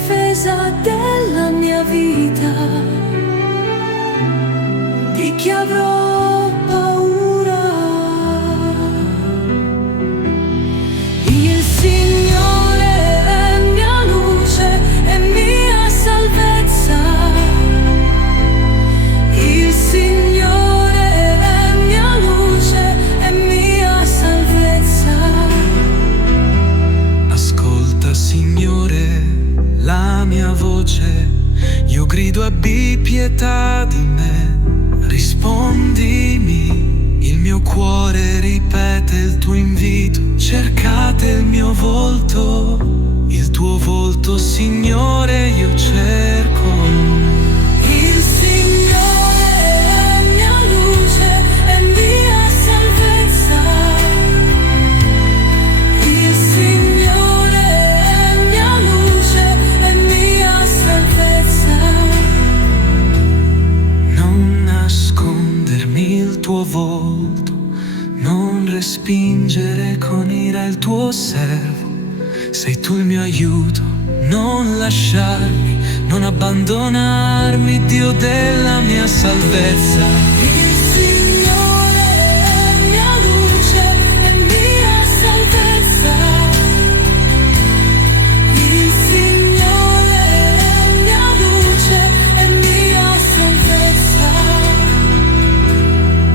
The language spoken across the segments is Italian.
difesa della mia vita. Di chi avrò paura? Il Signore è mia luce e mia salvezza. Il Signore è mia luce e mia salvezza. Ascolta, Signore, la mia voce, io grido, abbi pietà di me. Rispondimi, il mio cuore ripete il tuo invito. Cercate il mio volto, il tuo volto, Signore, io cerco. Il Signore è mia luce e mia salvezza. Il Signore è mia luce e mia salvezza. Non nascondermi il tuo volto, non respingere con ira il tuo servo. Sei tu il mio aiuto, non lasciarmi, non abbandonarmi, Dio della mia salvezza. Il Signore è mia luce e mia salvezza. Il Signore è mia luce e mia salvezza.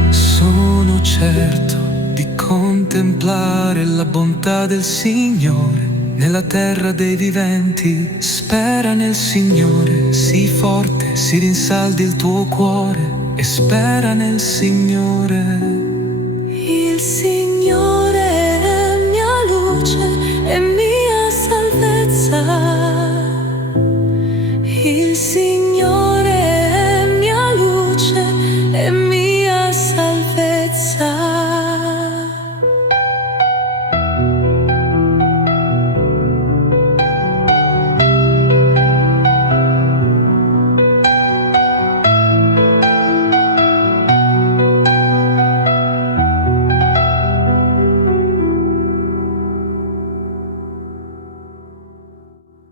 Sono certo di contemplare la bontà del Signore nella terra dei viventi. Spera nel Signore, sii forte, si rinsaldi il tuo cuore e spera nel Signore. Il Signore